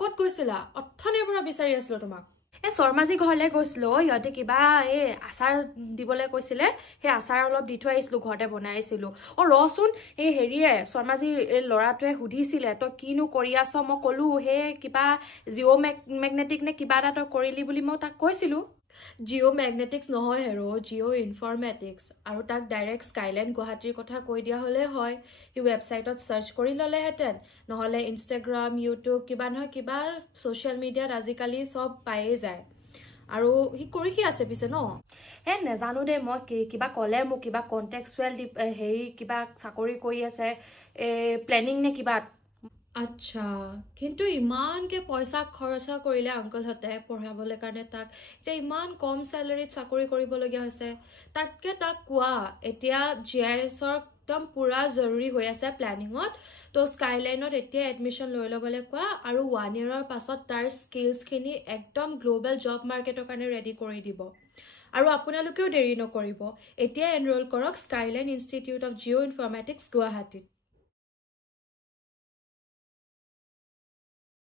ক'ত গৈছিলা অথনিৰ পৰা বিচাৰি আছিলো তোমাক শৰ্মাজী ঘৰলৈ গৈছিলো ইহঁতে কিবা আচাৰ দিবলৈ কৈছিলে সেই আচাৰ অলপ দি থৈ আহিছিলো ঘৰতে বনাইছিলো ৰচোন হেৰিয়ে শৰ্মাজী ল'ৰাটোৱে সুধিছিলে তই কিনো কৰি আছ মই ক'লো সেই কিবা জিঅ' মেগনেটিক নে কিবা এটা তই কৰিলি বুলি মই তাক কৈছিলো জিঅ' মেগনেটিক্স নহয় হেৰো জিঅ' ইনফৰমেটিক্স আৰু তাক ডাইৰেক্ট স্কাইলেণ্ড গুৱাহাটীৰ কথা কৈ দিয়া হ'লে হয় সি ৱেবছাইটত চাৰ্চ কৰি ল'লেহেঁতেন নহ'লে ইনষ্টাগ্ৰাম ইউটিউব কিবা নহয় কিবা ছ'চিয়েল মিডিয়াত আজিকালি চব পায়েই যায় আৰু সি কৰি কি আছে পিছে ন নেজানো দে মই কিবা ক'লে মোক কিবা কণ্টেক্সুৱেল হেৰি কিবা চাকৰি কৰি আছে প্লেনিং নে কিবা আচ্ছা কিন্তু ইমানকে পইচা খৰচা কৰিলে আংকলহঁতে পঢ়াবলৈ কাৰণে তাক এতিয়া ইমান কম চেলাৰীত চাকৰি কৰিবলগীয়া হৈছে তাতকে তাক কোৱা এতিয়া GISৰ একদম পুৰা জৰুৰী হৈ আছে প্লেনিঙত তো স্কাইলাইনত এতিয়া এডমিশ্যন লৈ ল'বলৈ কোৱা আৰু 1 yearৰ পাছত তাৰ স্কিলছখিনি একদম গ্ল'বেল জব মাৰ্কেটৰ কাৰণে ৰেডি কৰি দিব আৰু আপোনালোকেও দেৰি নকৰিব এতিয়া এনৰোল কৰক skyline institute of Jio' informatics গুৱাহাটীত